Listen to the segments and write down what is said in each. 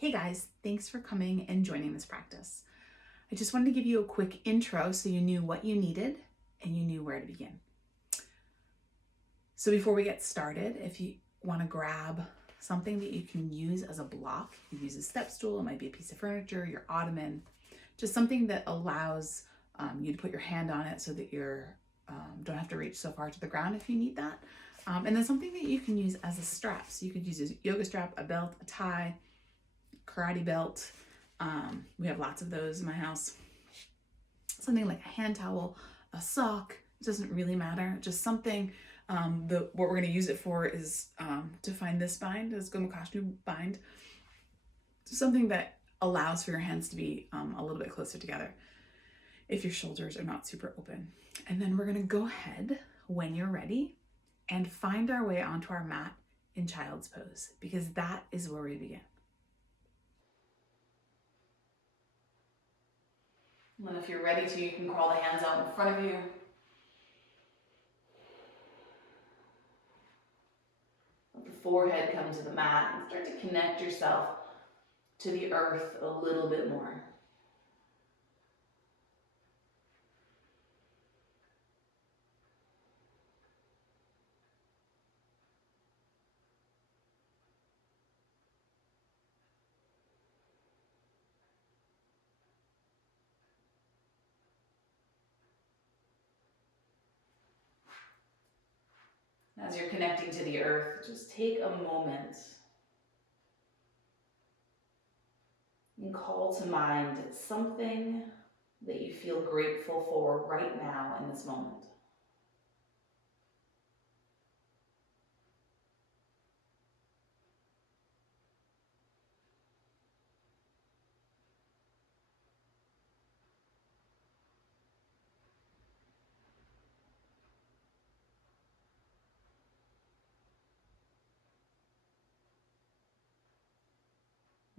Hey guys, thanks for coming and joining this practice. I just wanted to give you a quick intro so you knew what you needed and you knew where to begin. So before we get started, if you want to grab something that you can use as a block, you can use a step stool, it might be a piece of furniture, your ottoman, just something that allows you to put your hand on it so that you don't have to reach so far to the ground if you need that. And then something that you can use as a strap. So you could use a yoga strap, a belt, a tie, karate belt. We have lots of those in my house. Something like a hand towel, a sock, it doesn't really matter. Just something. What we're going to use it for is to find this bind, this Gomukhashnu bind. Something that allows for your hands to be a little bit closer together if your shoulders are not super open. And then we're going to go ahead when you're ready and find our way onto our mat in child's pose, because that is where we begin. And then if you're ready to, you can crawl the hands out in front of you. Let the forehead come to the mat and start to connect yourself to the earth a little bit more. As you're connecting to the earth, just take a moment and call to mind something that you feel grateful for right now in this moment.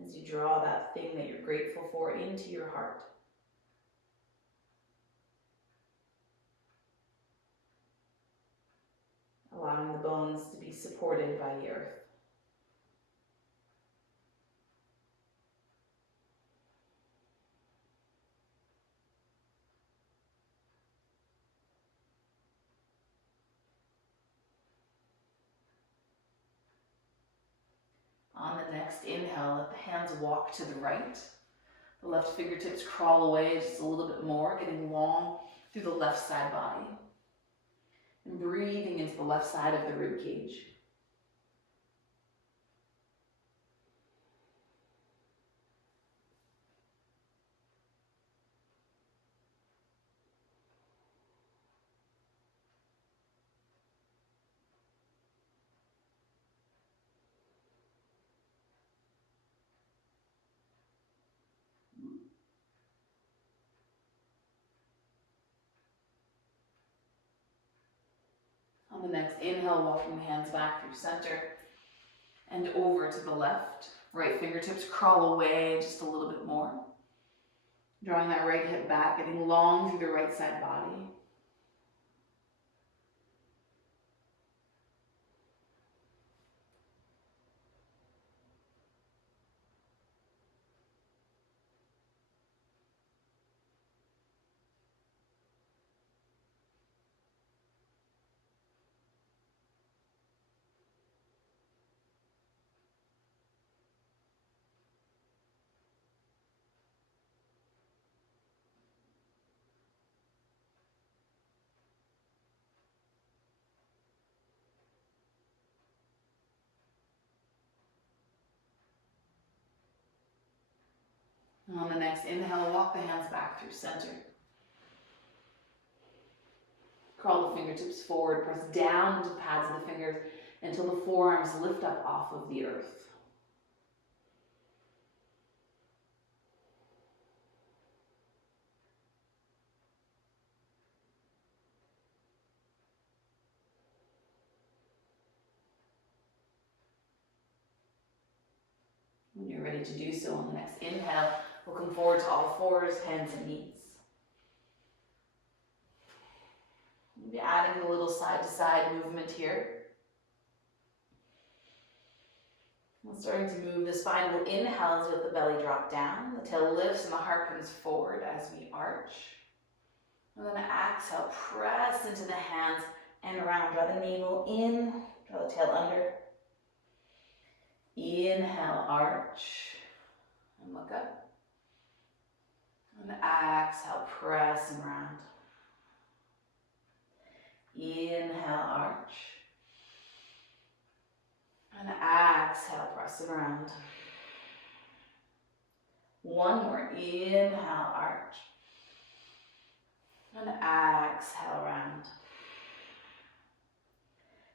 As you draw that thing that you're grateful for into your heart. Allowing the bones to be supported by the earth. On the next inhale, let the hands walk to the right. The left fingertips crawl away just a little bit more, getting long through the left side body. And breathing into the left side of the rib cage. On the next inhale, walking the hands back through center and over to the left. Right fingertips crawl away just a little bit more. Drawing that right hip back, getting long through the right side body. And on the next inhale, walk the hands back through center. Crawl the fingertips forward, press down into the pads of the fingers until the forearms lift up off of the earth. When you're ready to do so, on the next inhale, we'll come forward to all fours, hands and knees. Maybe adding a little side to side movement here. Starting to move the spine. We'll inhale as we let the belly drop down. The tail lifts and the heart comes forward as we arch. And then exhale, press into the hands and around. Draw the navel in, draw the tail under. Inhale, arch, and look up. And exhale, press and round. Inhale, arch. And exhale, press and round. One more. Inhale, arch. And exhale, round.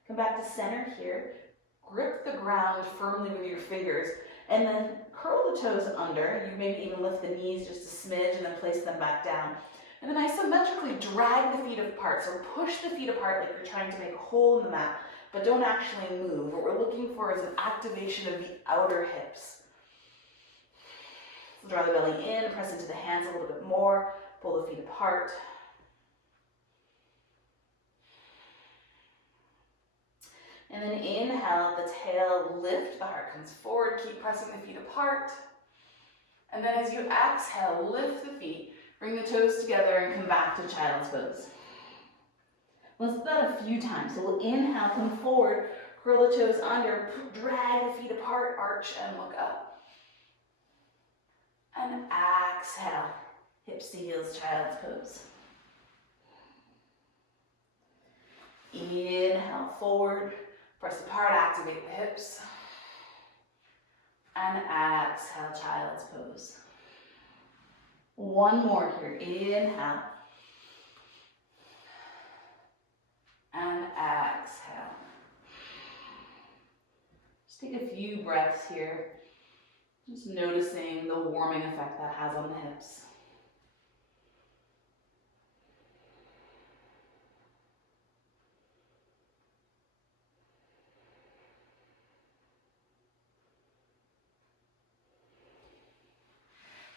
Come back to center here. Grip the ground firmly with your fingers. And then curl the toes under. You maybe even lift the knees just a smidge and then place them back down. And then isometrically drag the feet apart. So push the feet apart like you're trying to make a hole in the mat, but don't actually move. What we're looking for is an activation of the outer hips. So draw the belly in, press into the hands a little bit more, pull the feet apart. And then inhale, the tail lift, the heart comes forward, keep pressing the feet apart. And then as you exhale, lift the feet, bring the toes together and come back to child's pose. Let's do that a few times. So we'll inhale, come forward, curl the toes under, drag the feet apart, arch and look up. And exhale, hips to heels, child's pose. Inhale, forward, press apart, activate the hips. And exhale, child's pose. One more here. Inhale. And exhale. Just take a few breaths here. Just noticing the warming effect that has on the hips.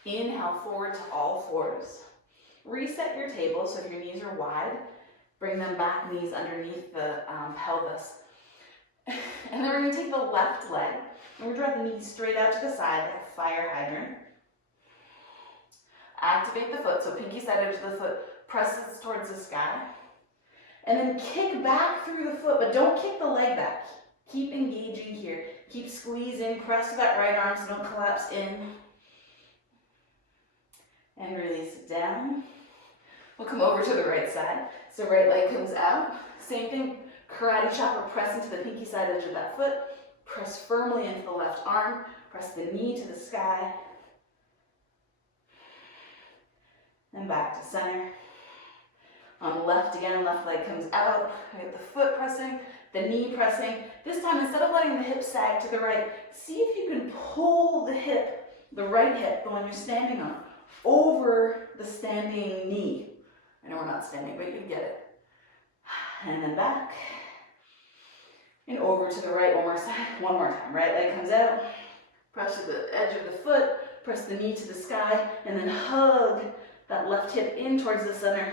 Inhale, forward to all fours. Reset your table, so if your knees are wide, bring them back, knees underneath the pelvis. And then we're going to take the left leg, and we're going to draw the knees straight out to the side like a fire hydrant. Activate the foot, so pinky side edge of the foot presses towards the sky. And then kick back through the foot, but don't kick the leg back. Keep engaging here. Keep squeezing, press to that right arm so don't collapse in. And release it down. We'll come over to the right side. So right leg comes out. Same thing, karate chop or press into the pinky side edge of that foot. Press firmly into the left arm. Press the knee to the sky. And back to center. On the left again, left leg comes out. I get the foot pressing, the knee pressing. This time, instead of letting the hip sag to the right, see if you can pull the hip, the right hip, the one you're standing on, over the standing knee. I know we're not standing, but you can get it. And then back. And over to the right one more time. Right leg comes out. Press to the edge of the foot. Press the knee to the sky. And then hug that left hip in towards the center.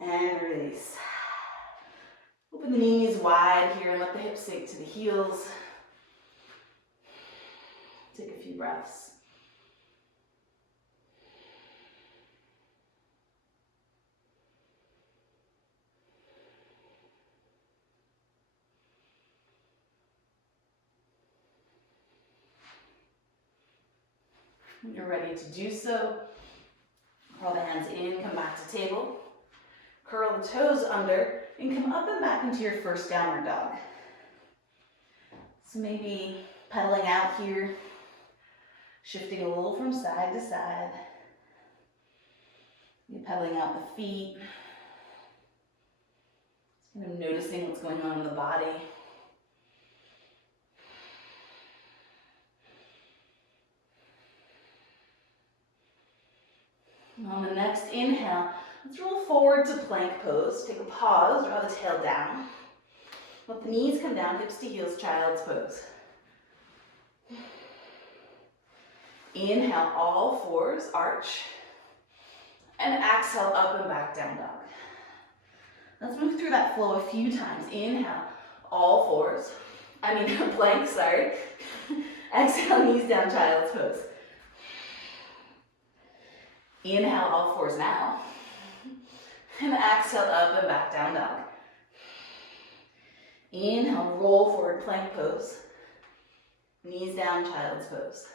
And release. Open the knees wide here and let the hips sink to the heels. Take a few breaths. When you're ready to do so, curl the hands in, come back to table. Curl the toes under and come up and back into your first downward dog. So maybe pedaling out here, shifting a little from side to side. You're pedaling out the feet. Kind of noticing what's going on in the body. And on the next inhale, let's roll forward to plank pose. Take a pause, draw the tail down. Let the knees come down, hips to heels, child's pose. Inhale, all fours, arch. And exhale, up and back, down dog. Let's move through that flow a few times. Inhale, all fours. Plank, sorry. Exhale, knees down, child's pose. Inhale, all fours now. And exhale, up and back, down dog. Inhale, roll forward, plank pose. Knees down, child's pose.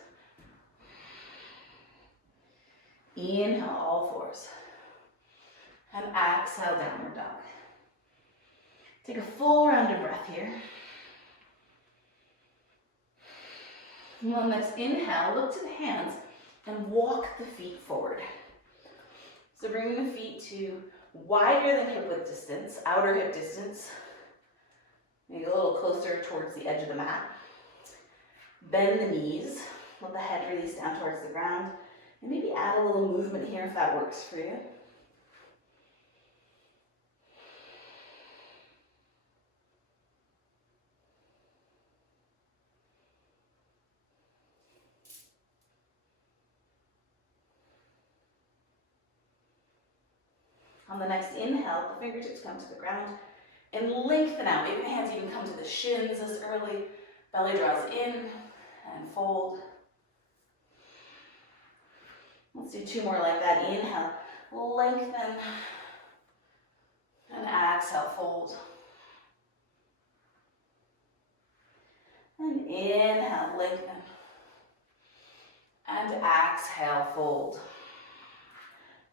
Inhale, all fours. And exhale, downward dog. Take a full round of breath here. And on this inhale, look to the hands and walk the feet forward. So bringing the feet to wider than hip width distance, outer hip distance. Maybe a little closer towards the edge of the mat. Bend the knees, let the head release down towards the ground. And maybe add a little movement here if that works for you. On the next inhale, the fingertips come to the ground and lengthen out. Maybe the hands even come to the shins as early. Belly draws in and fold. Let's do 2 more like that. Inhale, lengthen, and exhale, fold. And inhale, lengthen, and exhale, fold.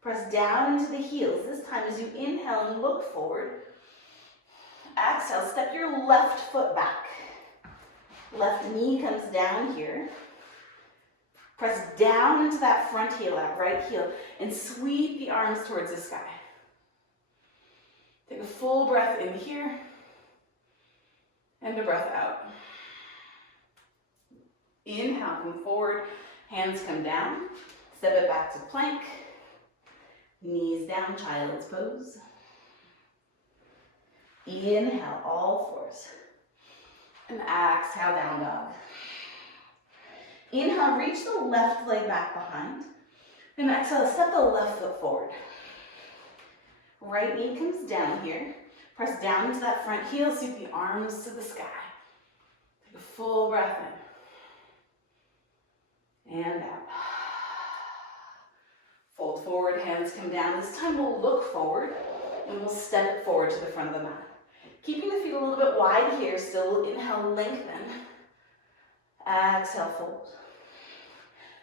Press down into the heels. This time as you inhale and look forward, exhale, step your left foot back. Left knee comes down here. Press down into that front heel, that right heel, and sweep the arms towards the sky. Take a full breath in here, and a breath out. Inhale, come forward, hands come down, step it back to plank, knees down, child's pose. Inhale, all fours, and exhale, down dog. Inhale, reach the left leg back behind. And exhale, step the left foot forward. Right knee comes down here. Press down into that front heel, sweep the arms to the sky. Take a full breath in. And out. Fold forward, hands come down. This time we'll look forward and we'll step it forward to the front of the mat. Keeping the feet a little bit wide here, still inhale, lengthen. Exhale, fold.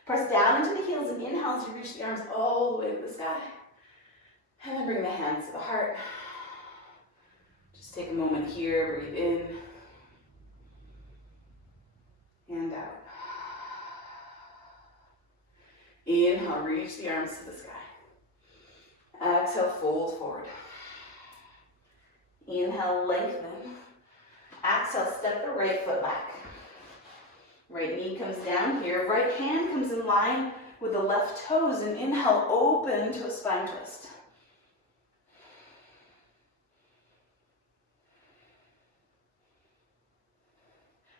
Press down into the heels and inhale as you reach the arms all the way to the sky. And then bring the hands to the heart. Just take a moment here, breathe in and out. Inhale, reach the arms to the sky. Exhale, fold forward. Inhale, lengthen. Exhale, step the right foot back. Right knee comes down here. Right hand comes in line with the left toes. And inhale, open to a spine twist.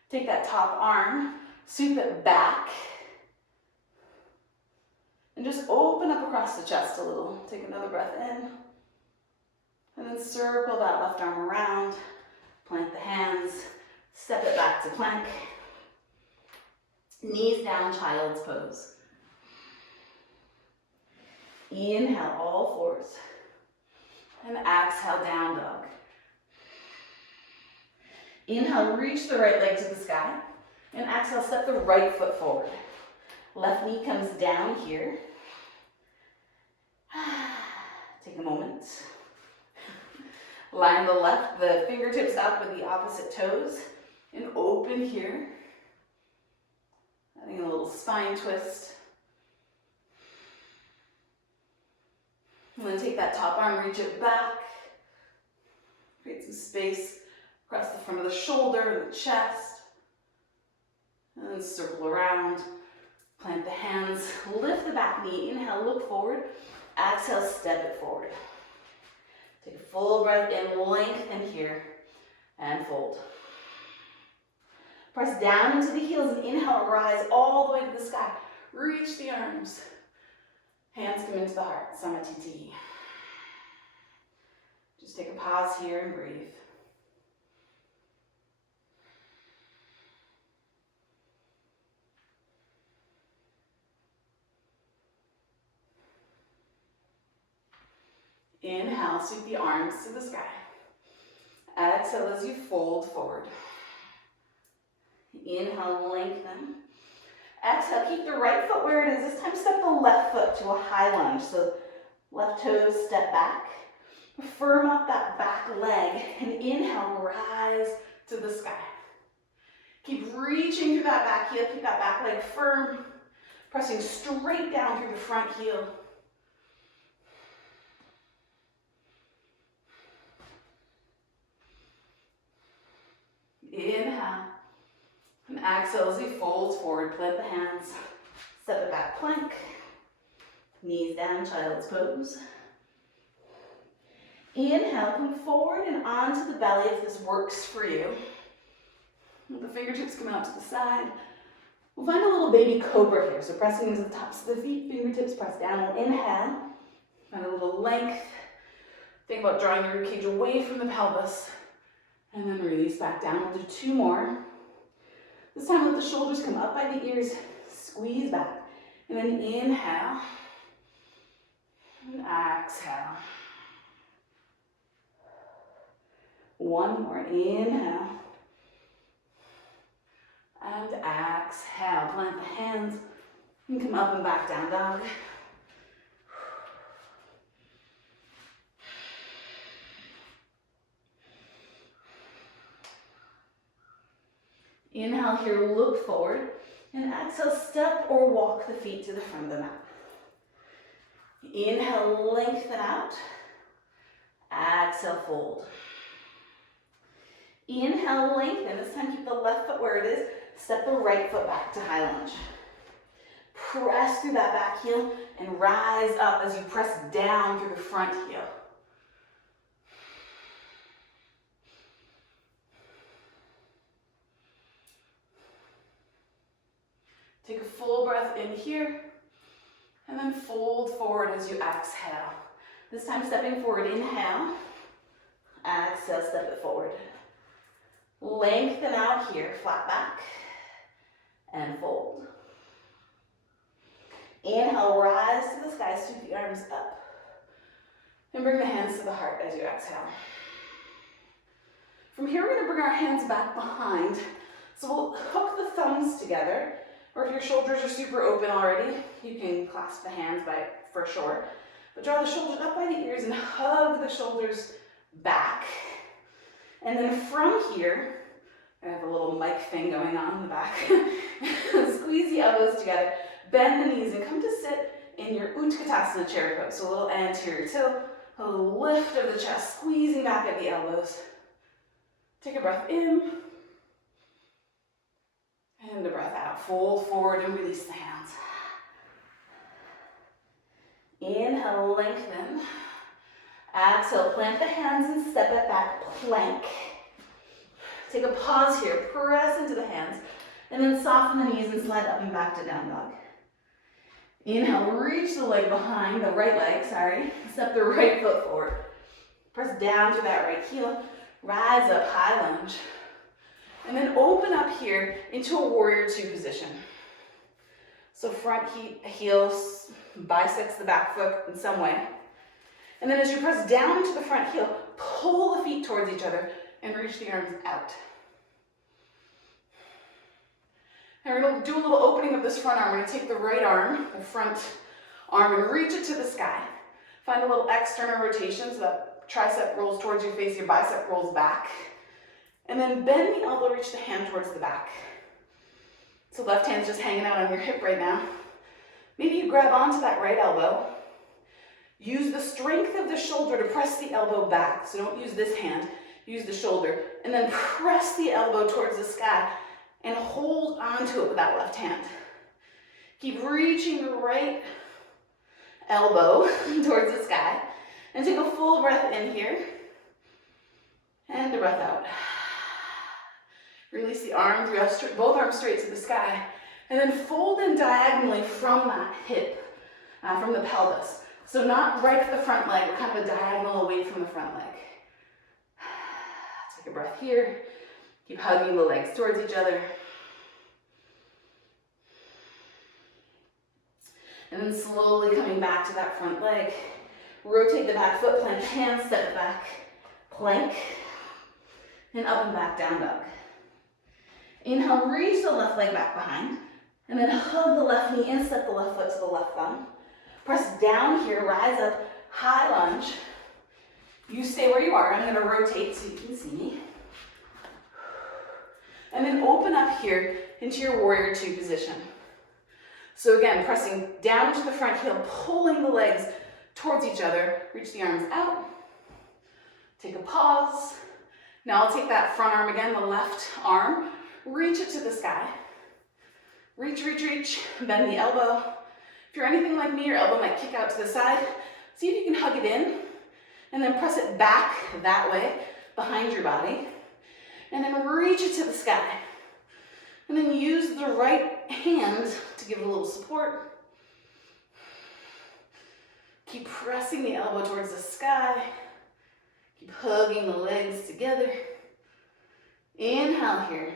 Take that top arm, sweep it back. And just open up across the chest a little. Take another breath in. And then circle that left arm around. Plant the hands. Step it back to plank. Knees down, child's pose. Inhale, all fours. And exhale, down dog. Inhale, reach the right leg to the sky. And exhale, step the right foot forward. Left knee comes down here. Take a moment. Line the fingertips up with the opposite toes. And open here. Adding a little spine twist. And then take that top arm, reach it back. Create some space across the front of the shoulder and the chest. And then circle around. Plant the hands. Lift the back knee. Inhale, look forward. Exhale, step it forward. Take a full breath in, lengthen here, and fold. Press down into the heels and inhale, rise all the way to the sky. Reach the arms. Hands come into the heart, Samatiti. Just take a pause here and breathe. Inhale, sweep the arms to the sky. Exhale as you fold forward. Inhale, lengthen. Exhale, keep the right foot where it is. This time step the left foot to a high lunge. So left toes step back. Firm up that back leg and inhale, rise to the sky. Keep reaching through that back heel. Keep that back leg firm. Pressing straight down through the front heel. Inhale. And exhale as you fold forward. Plant the hands. Step it back, plank. Knees down, child's pose. Inhale, come forward and onto the belly if this works for you. The fingertips come out to the side. We'll find a little baby cobra here. So pressing into the tops of the feet, fingertips press down. We'll inhale. Find a little length. Think about drawing the ribcage away from the pelvis. And then release back down. We'll do 2 more. This time let the shoulders come up by the ears. Squeeze back. And then inhale. And exhale. 1 more. Inhale. And exhale. Plant the hands. And come up and back down dog. Inhale here, look forward. And exhale, step or walk the feet to the front of the mat. Inhale, lengthen out. Exhale, fold. Inhale, lengthen. This time keep the left foot where it is. Step the right foot back to high lunge. Press through that back heel and rise up as you press down through the front heel. Take a full breath in here, and then fold forward as you exhale. This time stepping forward, inhale, exhale, step it forward. Lengthen out here, flat back, and fold. Inhale, rise to the sky, sweep the arms up, and bring the hands to the heart as you exhale. From here, we're gonna bring our hands back behind. So we'll hook the thumbs together. Or if your shoulders are super open already, you can clasp the hands for sure. But draw the shoulders up by the ears and hug the shoulders back. And then from here, I have a little mic thing going on in the back. Squeeze the elbows together, bend the knees, and come to sit in your Utkatasana chair pose. So a little anterior tilt, a little lift of the chest, squeezing back at the elbows. Take a breath in. And a breath out. Fold forward and release the hands. Inhale, lengthen. Exhale, plant the hands and step it back, plank. Take a pause here, press into the hands, and then soften the knees and slide up and back to down dog. Inhale, reach the leg behind, the right leg, Step the right foot forward. Press down to that right heel, rise up, high lunge. And then open up here into a warrior 2 position. So front heel bisects the back foot in some way. And then as you press down to the front heel, pull the feet towards each other and reach the arms out. And we're going to do a little opening of this front arm. We're going to take the right arm, the front arm, and reach it to the sky. Find a little external rotation so that tricep rolls towards your face, your bicep rolls back. And then bend the elbow, reach the hand towards the back. So left hand's just hanging out on your hip right now. Maybe you grab onto that right elbow. Use the strength of the shoulder to press the elbow back. So don't use this hand, use the shoulder. And then press the elbow towards the sky and hold onto it with that left hand. Keep reaching the right elbow towards the sky. And take a full breath in here. And a breath out. Release the arms, both arms straight to the sky. And then fold in diagonally from that hip, from the pelvis. So not right at the front leg, but kind of a diagonal away from the front leg. Take a breath here. Keep hugging the legs towards each other. And then slowly coming back to that front leg. Rotate the back foot, plant the hands, step it back, plank, and up and back, down dog. Inhale, reach the left leg back behind, and then hug the left knee in, step the left foot to the left thumb. Press down here, rise up, high lunge. You stay where you are. I'm gonna rotate so you can see me. And then open up here into your warrior two position. So again, pressing down to the front heel, pulling the legs towards each other. Reach the arms out. Take a pause. Now I'll take that front arm again, the left arm. Reach it to the sky. Reach, reach, reach. Bend the elbow. If you're anything like me, your elbow might kick out to the side. See if you can hug it in. And then press it back that way, behind your body. And then reach it to the sky. And then use the right hand to give it a little support. Keep pressing the elbow towards the sky. Keep hugging the legs together. Inhale here.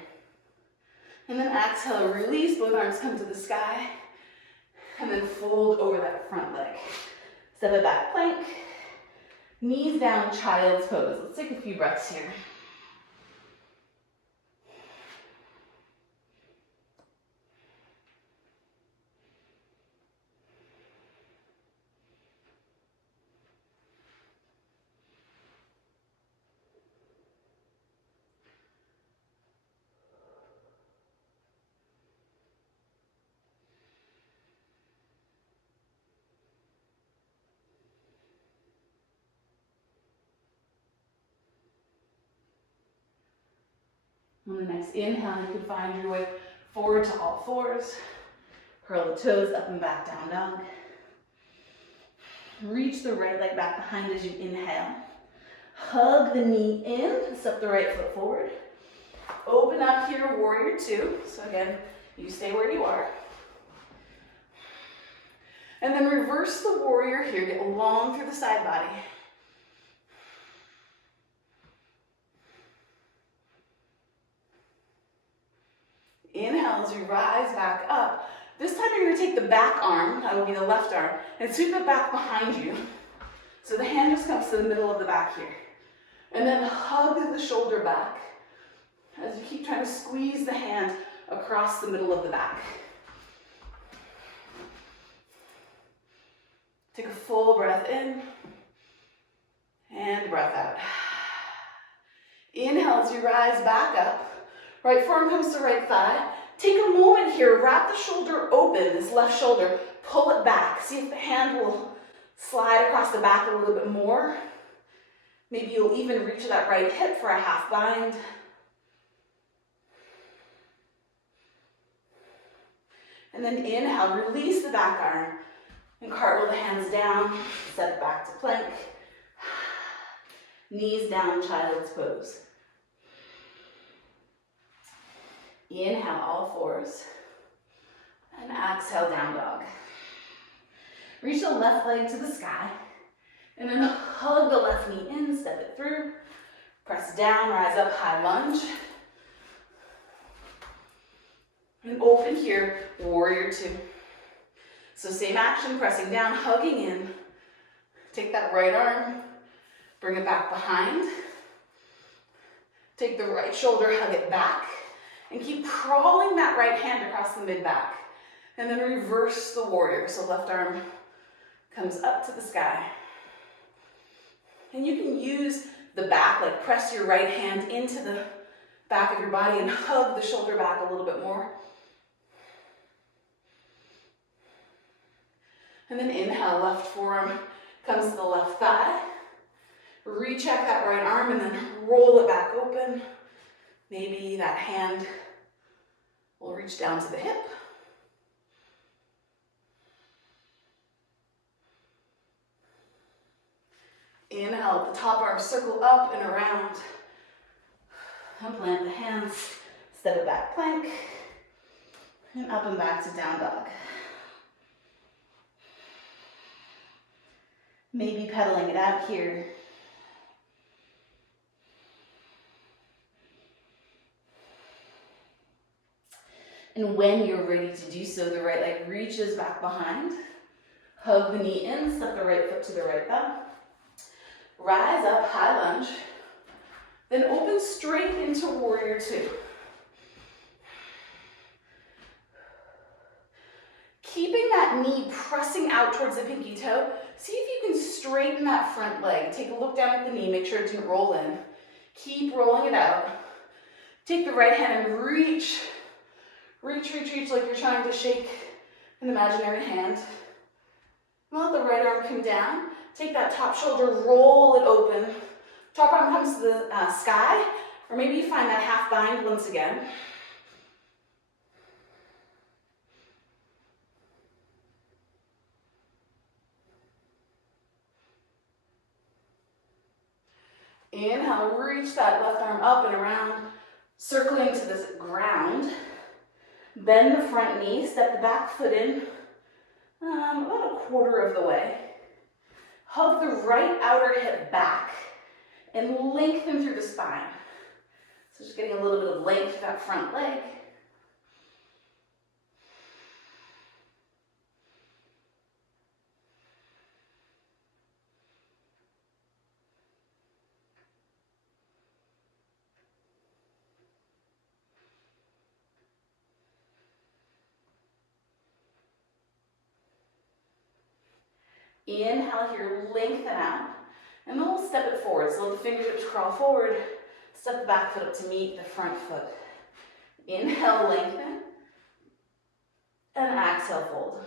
And then exhale, release, both arms come to the sky. And then fold over that front leg. Step it back, plank. Knees down, child's pose. Let's take a few breaths here. On the next inhale, you can find your way forward to all fours. Curl the toes up and back, down dog. Reach the right leg back behind as you inhale. Hug the knee in, step the right foot forward. Open up here, warrior two. So again, you stay where you are. And then reverse the warrior here, get long through the side body. Inhale as you rise back up. This time you're going to take the back arm, that would be the left arm, and sweep it back behind you. So the hand just comes to the middle of the back here. And then hug the shoulder back as you keep trying to squeeze the hand across the middle of the back. Take a full breath in and breath out. Inhale as you rise back up. Right forearm comes to right thigh. Take a moment here, wrap the shoulder open, this left shoulder, pull it back. See if the hand will slide across the back a little bit more. Maybe you'll even reach that right hip for a half bind. And then inhale, release the back arm and cartwheel the hands down, step back to plank. Knees down, child's pose. Inhale, all fours. And exhale, down dog. Reach the left leg to the sky. And then hug the left knee in, step it through. Press down, rise up, high lunge. And open here, warrior two. So same action, pressing down, hugging in. Take that right arm, bring it back behind. Take the right shoulder, hug it back. And keep crawling that right hand across the mid-back. And then reverse the warrior. So left arm comes up to the sky. And you can use the back, like press your right hand into the back of your body and hug the shoulder back a little bit more. And then inhale, left forearm comes to the left thigh. Recheck that right arm and then roll it back open. Maybe that hand will reach down to the hip. Inhale, at the top arm, circle up and around. And plant the hands, step it back, plank. And up and back to down dog. Maybe pedaling it out here. And when you're ready to do so, the right leg reaches back behind. Hug the knee in, step the right foot to the right thumb. Rise up, high lunge. Then open straight into warrior two. Keeping that knee pressing out towards the pinky toe, see if you can straighten that front leg. Take a look down at the knee, make sure it didn't roll in. Keep rolling it out. Take the right hand and reach like you're trying to shake an imaginary hand. Let the right arm come down. Take that top shoulder, roll it open. Top arm comes to the sky, or maybe you find that half bind once again. Inhale, reach that left arm up and around, circling to this ground. Bend the front knee, step the back foot in about a quarter of the way. Hug the right outer hip back and lengthen through the spine. So just getting a little bit of length to that front leg. Inhale here, lengthen out, and then we'll step it forward. So let the fingertips crawl forward, step the back foot up to meet the front foot. Inhale, lengthen, and exhale, fold.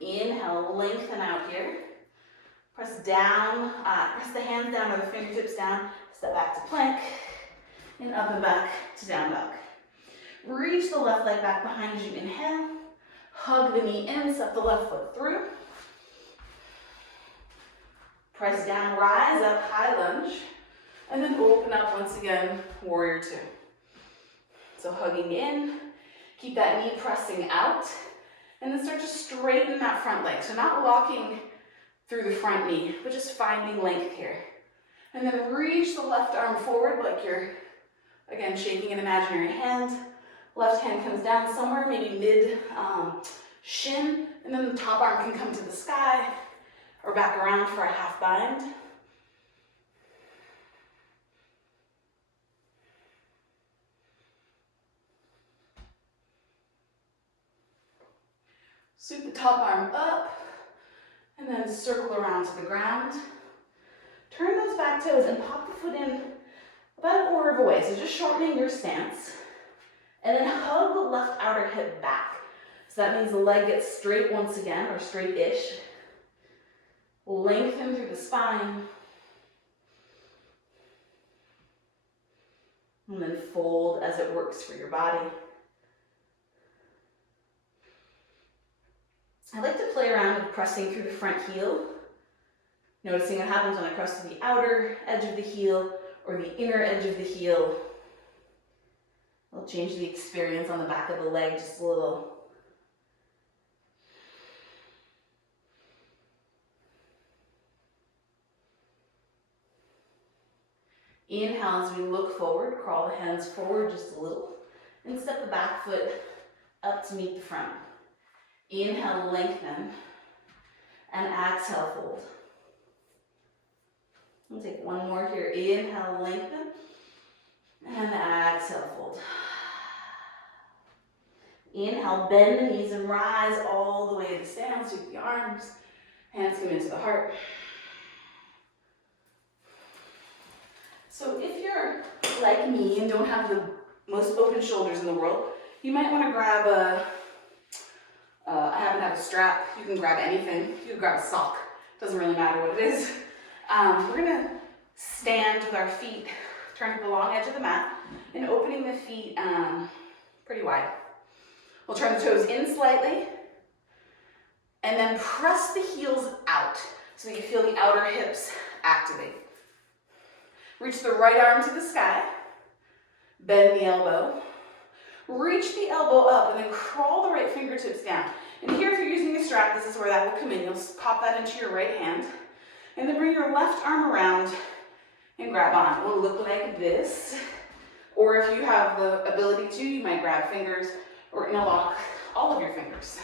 Inhale, lengthen out here. Press down, press the hands down or the fingertips down, step back to plank. And up and back to down dog. Reach the left leg back behind you, inhale. Hug the knee in, step the left foot through. Press down, rise up, high lunge. And then open up once again, warrior two. So hugging in, keep that knee pressing out. And then start to straighten that front leg. So not walking through the front knee, but just finding length here. And then reach the left arm forward like you're again, shaking an imaginary hand. Left hand comes down somewhere, maybe mid shin, and then the top arm can come to the sky or back around for a half bind. Sweep the top arm up and then circle around to the ground. Turn those back toes and pop the foot in about a quarter of a way, so just shortening your stance. And then hug the left outer hip back. So that means the leg gets straight once again, or straight-ish. Lengthen through the spine. And then fold as it works for your body. I like to play around with pressing through the front heel. Noticing what happens when I press to the outer edge of the heel or the inner edge of the heel. I'll change the experience on the back of the leg just a little. Inhale as we look forward, crawl the hands forward just a little, and step the back foot up to meet the front. Inhale, lengthen, and exhale, fold. We'll take one more here. Inhale, lengthen, and exhale, fold. Inhale, bend the knees and rise all the way to stand. Sweep the arms, hands come into the heart. So if you're like me and don't have the most open shoulders in the world, you might want to grab I happen to have a strap. You can grab anything. You can grab a sock. Doesn't really matter what it is. We're gonna stand with our feet turned to the long edge of the mat and opening the feet pretty wide. We'll turn the toes in slightly and then press the heels out so that you feel the outer hips activate. Reach the right arm to the sky, bend the elbow, reach the elbow up and then crawl the right fingertips down. And here if you're using a strap, this is where that will come in. You'll pop that into your right hand and then bring your left arm around and grab on. It will look like this. Or if you have the ability to, you might grab fingers or interlock all of your fingers.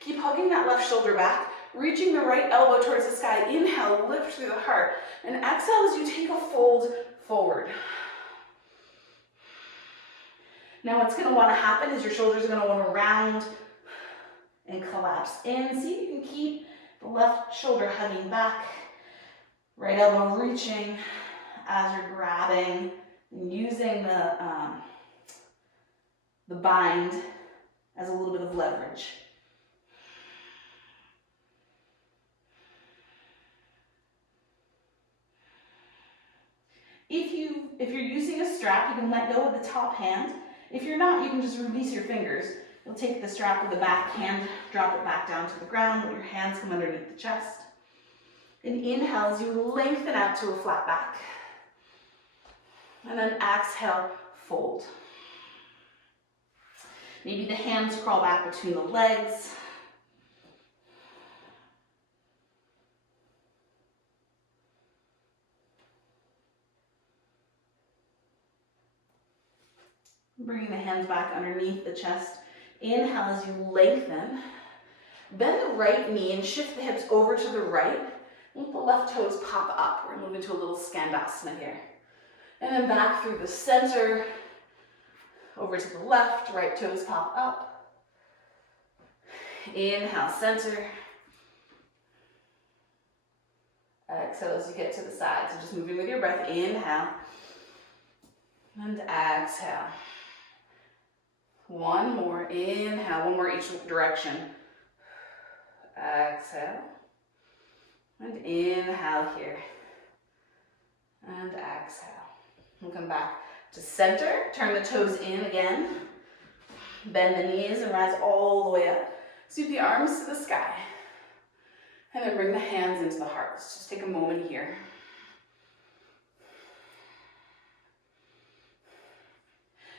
Keep hugging that left shoulder back, reaching the right elbow towards the sky. Inhale, lift through the heart. And exhale as you take a fold forward. Now what's going to want to happen is your shoulders are going to want to round and collapse in. See if you can keep the left shoulder hugging back, right elbow reaching as you're grabbing and using the bind as a little bit of leverage. If you're using a strap, you can let go with the top hand. If you're not, you can just release your fingers. You'll take the strap with the back hand, drop it back down to the ground, let your hands come underneath the chest. And inhale as you lengthen out to a flat back. And then exhale, fold. Maybe the hands crawl back between the legs. Bringing the hands back underneath the chest. Inhale as you lengthen. Bend the right knee and shift the hips over to the right. Let the left toes pop up. We're moving to a little Skandasana here. And then back through the center, over to the left, right toes pop up. Inhale, center. Exhale as you get to the side. So just moving with your breath. Inhale. And exhale. One more, inhale, one more each direction. Exhale. And inhale here. And exhale. We'll come back to center. Turn the toes in again. Bend the knees and rise all the way up. Sweep the arms to the sky. And then bring the hands into the heart. Let's just take a moment here.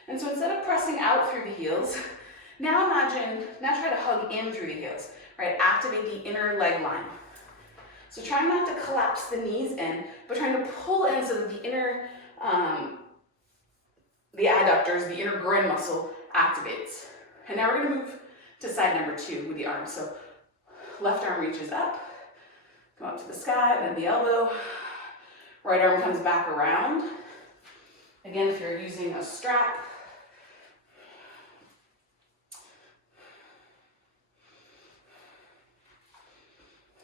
And so instead of pressing out through the heels, now try to hug in through the heels, right? Activate the inner leg line. So try not to collapse the knees in, but trying to pull in so that the inner, the adductors, the inner groin muscle activates. And now we're gonna move to side number 2 with the arms. So left arm reaches up, go up to the sky, then the elbow. Right arm comes back around. Again, if you're using a strap,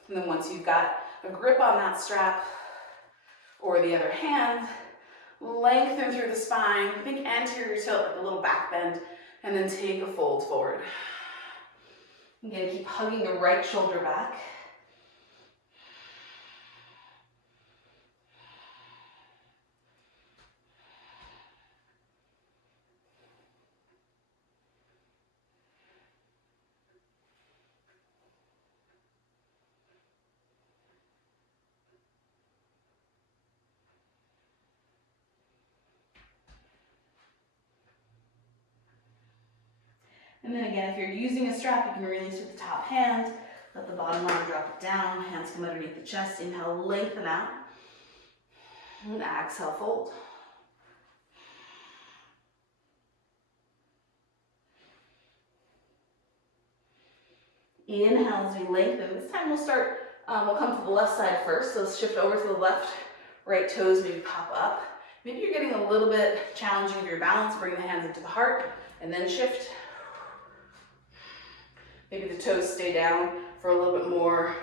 and then once you've got a grip on that strap or the other hand, lengthen through the spine, think anterior tilt like a little back bend, and then take a fold forward. Again, keep hugging the right shoulder back. And then again, if you're using a strap, you can release with the top hand. Let the bottom arm drop it down. Hands come underneath the chest. Inhale, lengthen out. And exhale, fold. Inhale as we lengthen. This time we'll come to the left side first. So let's shift over to the left. Right toes maybe pop up. Maybe you're getting a little bit challenging with your balance. Bring the hands into the heart and then shift. Maybe the toes stay down for a little bit more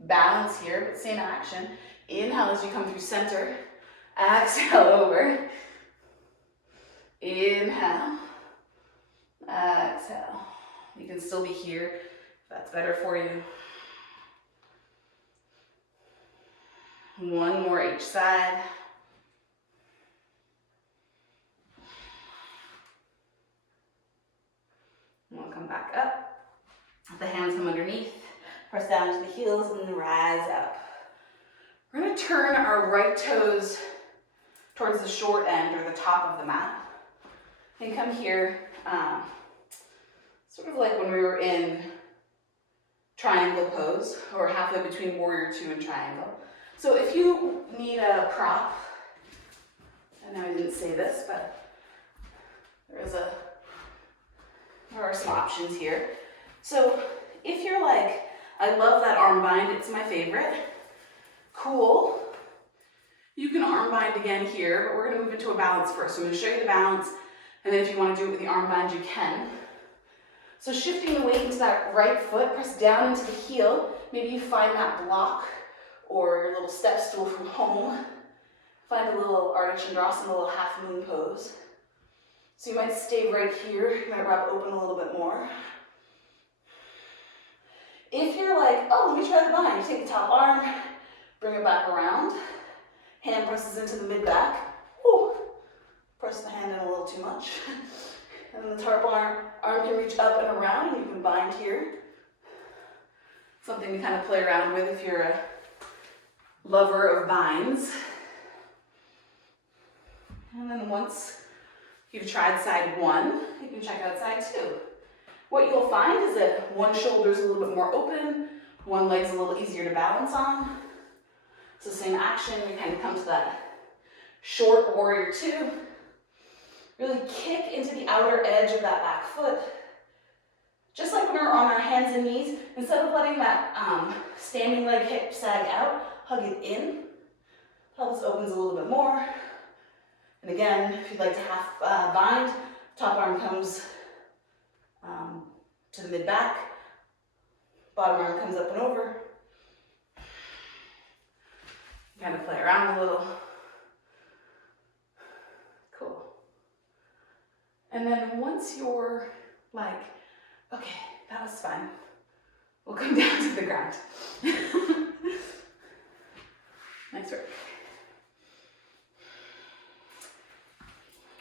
balance here, but same action. Inhale as you come through center. Exhale over. Inhale. Exhale. You can still be here if that's better for you. One more each side. And we'll come back up. The hands come underneath, press down to the heels, and then rise up. We're going to turn our right toes towards the short end or the top of the mat. And come here, sort of like when we were in triangle pose, or halfway between warrior 2 and triangle. So if you need a prop, I know I didn't say this, but there are some options here. So if you're like, I love that arm bind, it's my favorite, cool. You can arm bind again here, but we're gonna move into a balance first. So I'm gonna show you the balance, and then if you wanna do it with the arm bind, you can. So shifting the weight into that right foot, press down into the heel. Maybe you find that block or your little step stool from home. Find a little Ardha Chandrasana, a little half moon pose. So you might stay right here, you might wrap open a little bit more. If you're like, oh, let me try the bind, you take the top arm, bring it back around, hand presses into the mid-back. Whew. Press the hand in a little too much. And then the top arm can reach up and around, and you can bind here. Something to kind of play around with if you're a lover of binds. And then once you've tried side one, you can check out side two. What you'll find is that one shoulder is a little bit more open, one leg's a little easier to balance on. So same action, we kind of come to that short warrior two. Really kick into the outer edge of that back foot. Just like when we're on our hands and knees, instead of letting that standing leg hip sag out, hug it in. Pelvis opens a little bit more. And again, if you'd like to half bind, top arm comes to the mid-back, bottom arm comes up and over. Kind of play around a little. Cool. And then once you're like, okay, that was fun, we'll come down to the ground. Nice work.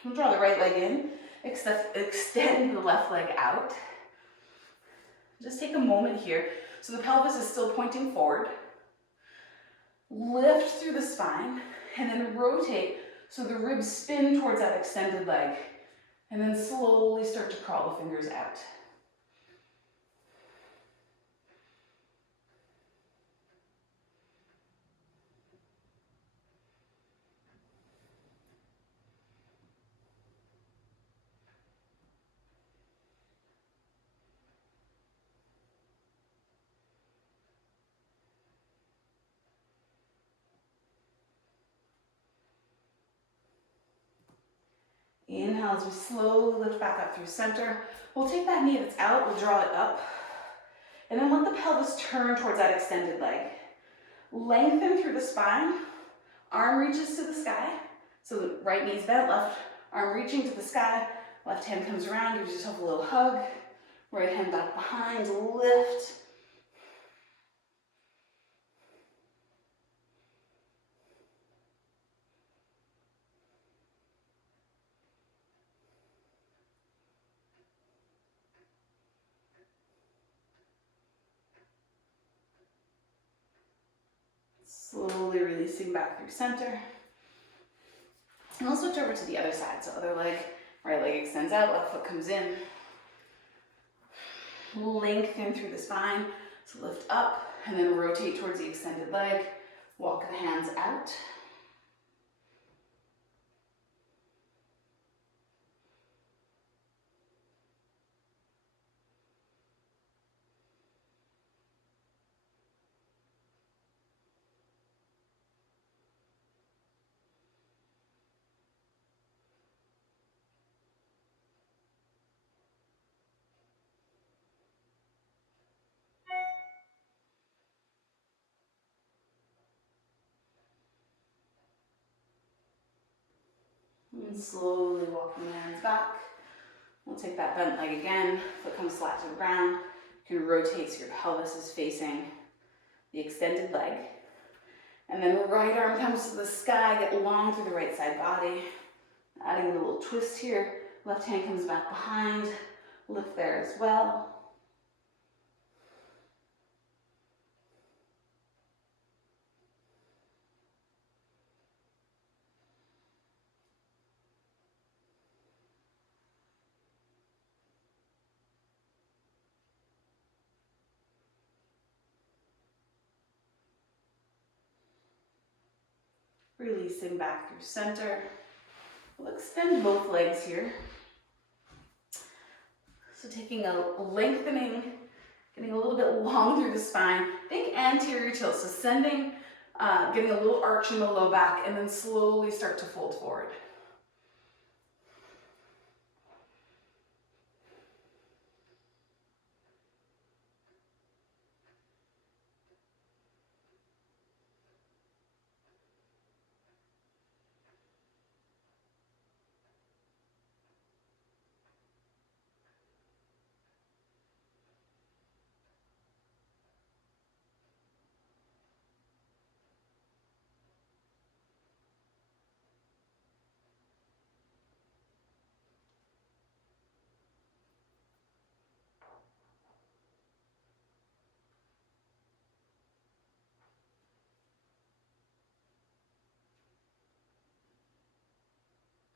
We'll draw the right leg in, extend the left leg out. Just take a moment here. So the pelvis is still pointing forward. Lift through the spine and then rotate so the ribs spin towards that extended leg. And then slowly start to crawl the fingers out. Inhale as we slowly lift back up through center. We'll take that knee that's out, we'll draw it up. And then let the pelvis turn towards that extended leg. Lengthen through the spine. Arm reaches to the sky. So the right knee's bent, left arm reaching to the sky. Left hand comes around, gives yourself a little hug. Right hand back behind, lift. Slowly releasing back through center. And we'll switch over to the other side. So other leg, right leg extends out, left foot comes in. Lengthen through the spine. So lift up and then rotate towards the extended leg. Walk the hands out. And slowly walking the hands back. We'll take that bent leg again. Foot comes flat to the ground. You can rotate so your pelvis is facing the extended leg. And then the right arm comes to the sky, get long through the right side body. Adding a little twist here. Left hand comes back behind. Lift there as well. Releasing back through center. We'll extend both legs here. So taking a lengthening, getting a little bit long through the spine. Think anterior tilt, so sending, getting a little arch in the low back, and then slowly start to fold forward.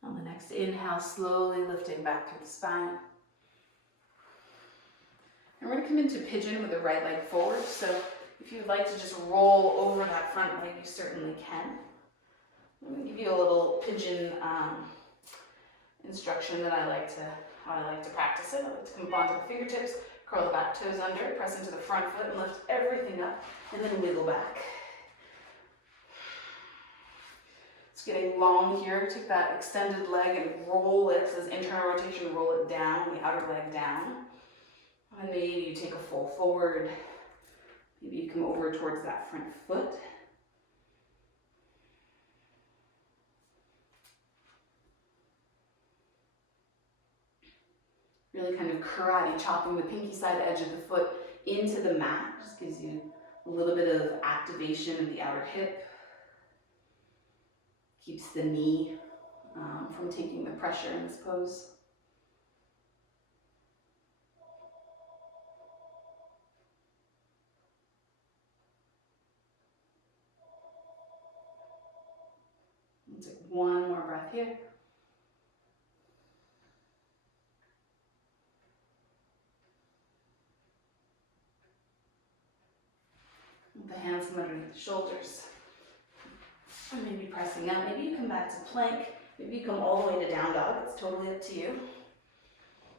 On the next inhale, slowly lifting back through the spine. And we're going to come into pigeon with the right leg forward. So if you'd like to just roll over that front leg, you certainly can. I'm going to give you a little pigeon instruction that how I like to practice it. I like to come up onto the fingertips, curl the back toes under, press into the front foot and lift everything up, and then wiggle back. It's getting long here. Take that extended leg and roll it. It says internal rotation, roll it down, the outer leg down. And maybe you take a full forward. Maybe you come over towards that front foot. Really kind of karate chopping the pinky side edge of the foot into the mat. Just gives you a little bit of activation of the outer hip. Keeps the knee from taking the pressure in this pose. We'll take one more breath here. With the hands come underneath the shoulders. And maybe pressing up. Maybe you come back to plank. Maybe you come all the way to down dog. It's totally up to you.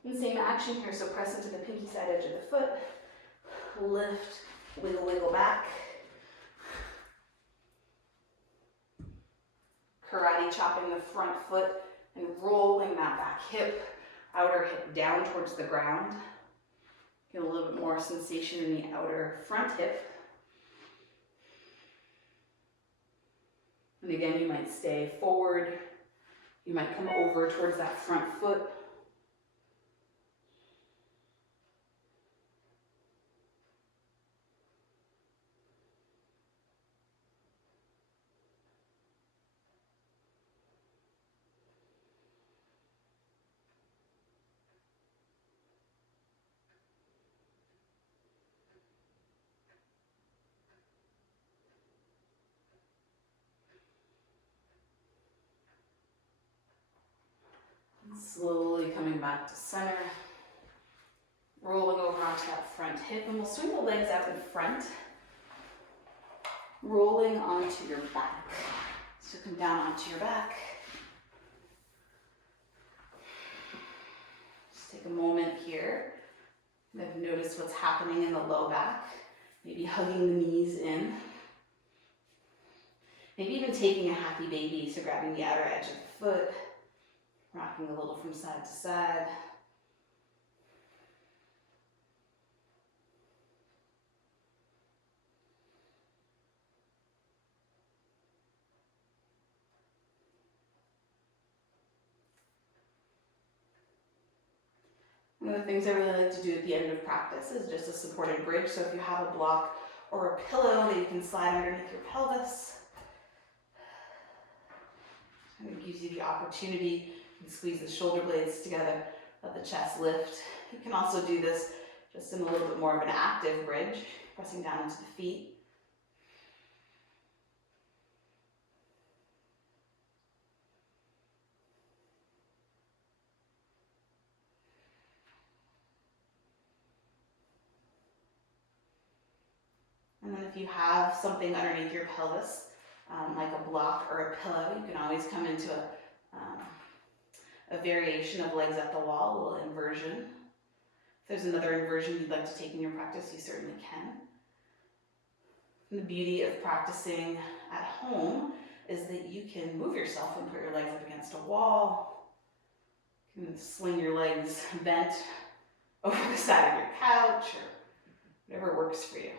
And same action here. So press into the pinky side edge of the foot. Lift, wiggle, wiggle back. Karate chopping the front foot and rolling that back hip, outer hip down towards the ground. Get a little bit more sensation in the outer front hip. And again, you might stay forward. You might come over towards that front foot. Slowly coming back to center, rolling over onto that front hip, and we'll swing the legs out in front, rolling onto your back. So come down onto your back. Just take a moment here. Notice what's happening in the low back. Maybe hugging the knees in. Maybe even taking a happy baby, so grabbing the outer edge of the foot. Rocking a little from side to side. One of the things I really like to do at the end of practice is just a supported bridge. So if you have a block or a pillow that you can slide underneath your pelvis, it gives you the opportunity. You can squeeze the shoulder blades together, let the chest lift. You can also do this just in a little bit more of an active bridge, pressing down into the feet. And then if you have something underneath your pelvis, like a block or a pillow, you can always come into a variation of legs up the wall, a little inversion. If there's another inversion you'd like to take in your practice, you certainly can. And the beauty of practicing at home is that you can move yourself and put your legs up against a wall. You can sling your legs bent over the side of your couch or whatever works for you.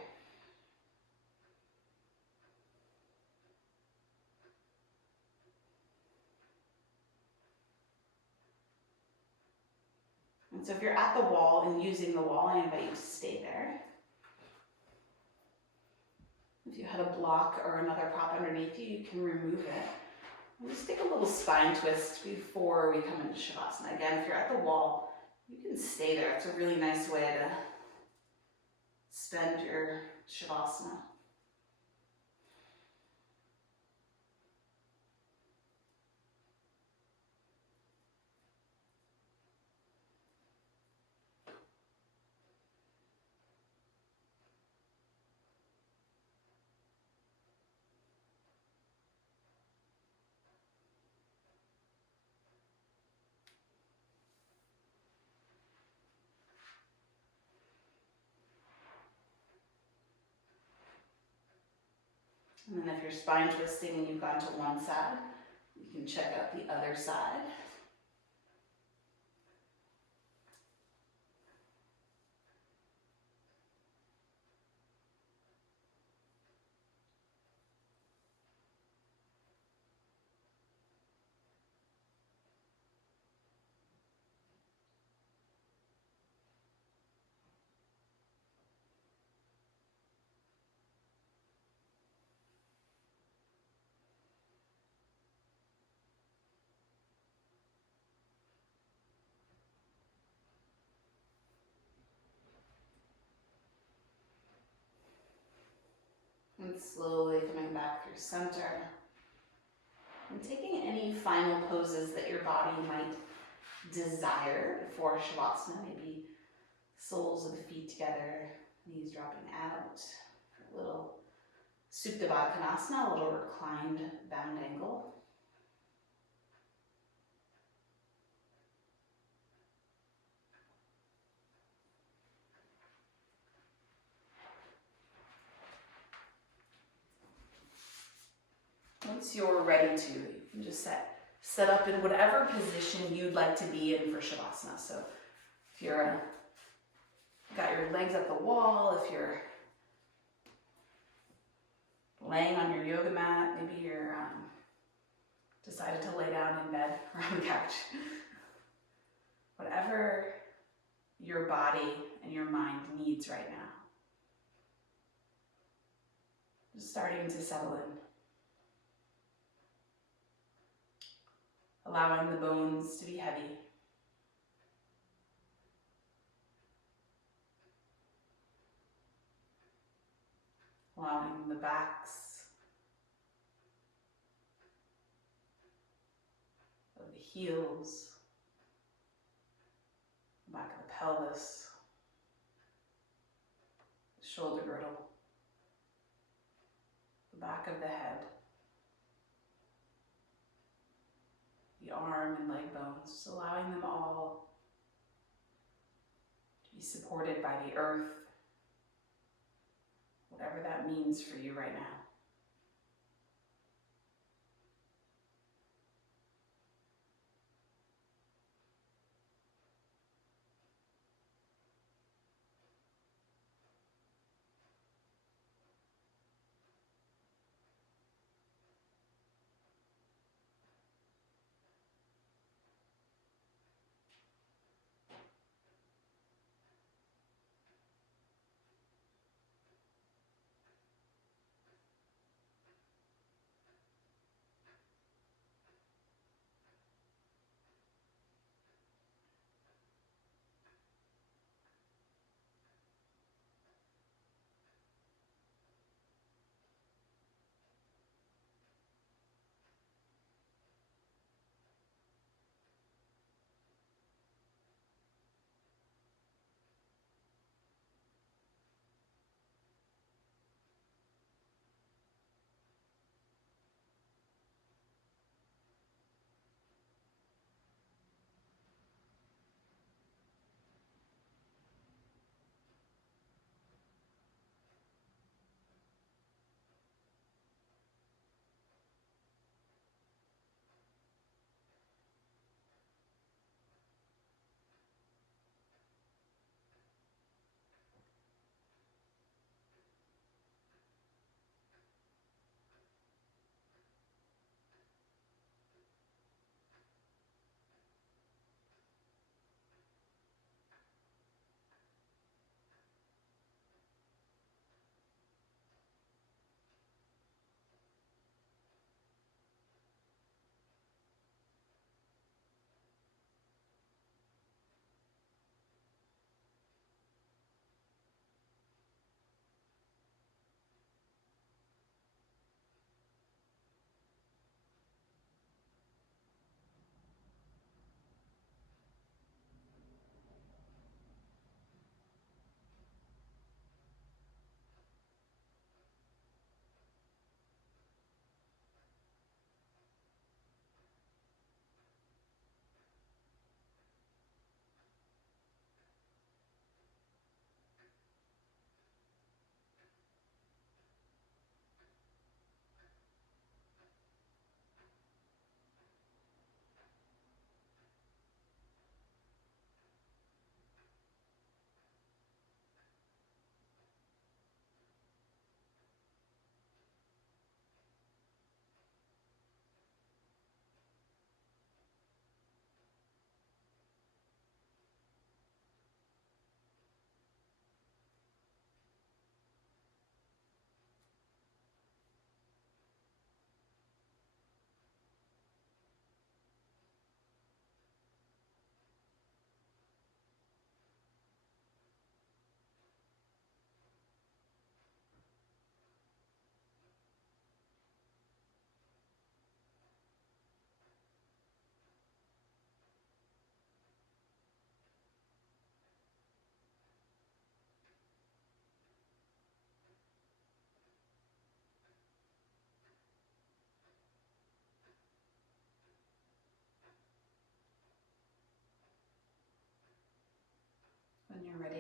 And so if you're at the wall and using the wall, I invite you to stay there. If you had a block or another prop underneath you, you can remove it. And just take a little spine twist before we come into Shavasana. Again, if you're at the wall, you can stay there. It's a really nice way to spend your Shavasana. And then if you're spine twisting and you've gone to one side, you can check out the other side. And slowly coming back through center. And taking any final poses that your body might desire before Shavasana, maybe soles of the feet together, knees dropping out, for a little Supta Baddha Konasana, a little reclined bound angle. Once you're ready to, you can just set up in whatever position you'd like to be in for Shavasana. So if you're got your legs up the wall, if you're laying on your yoga mat, maybe you're decided to lay down in bed or on the couch. Whatever your body and your mind needs right now. Just starting to settle in. Allowing the bones to be heavy. Allowing the backs of the heels, the back of the pelvis, the shoulder girdle, the back of the head, the arm and leg bones, just allowing them all to be supported by the earth, whatever that means for you right now.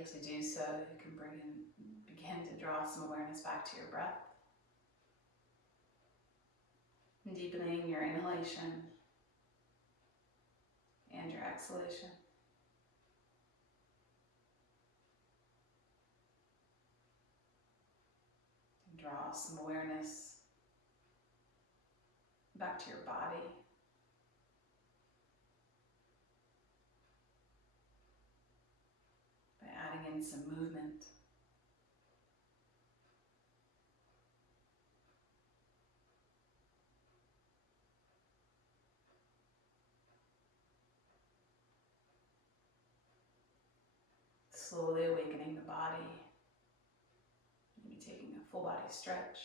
ready to do so, you can begin to draw some awareness back to your breath. Deepening your inhalation and your exhalation. And draw some awareness back to your body. By adding in some movement. Slowly awakening the body, maybe taking a full body stretch.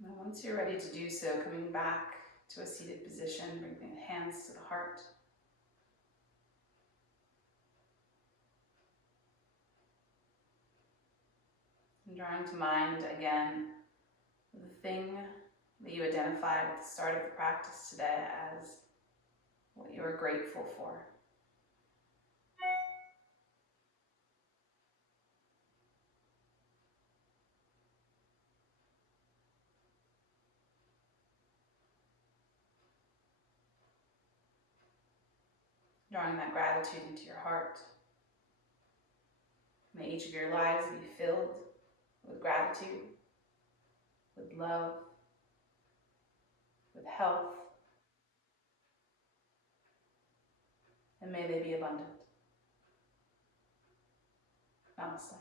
Now once you're ready to do so, coming back to a seated position, bringing the hands to the heart. And drawing to mind again the thing that you identified at the start of the practice today as what you are grateful for. Drawing that gratitude into your heart. May each of your lives be filled with gratitude, with love, with health, and may they be abundant. Namaste.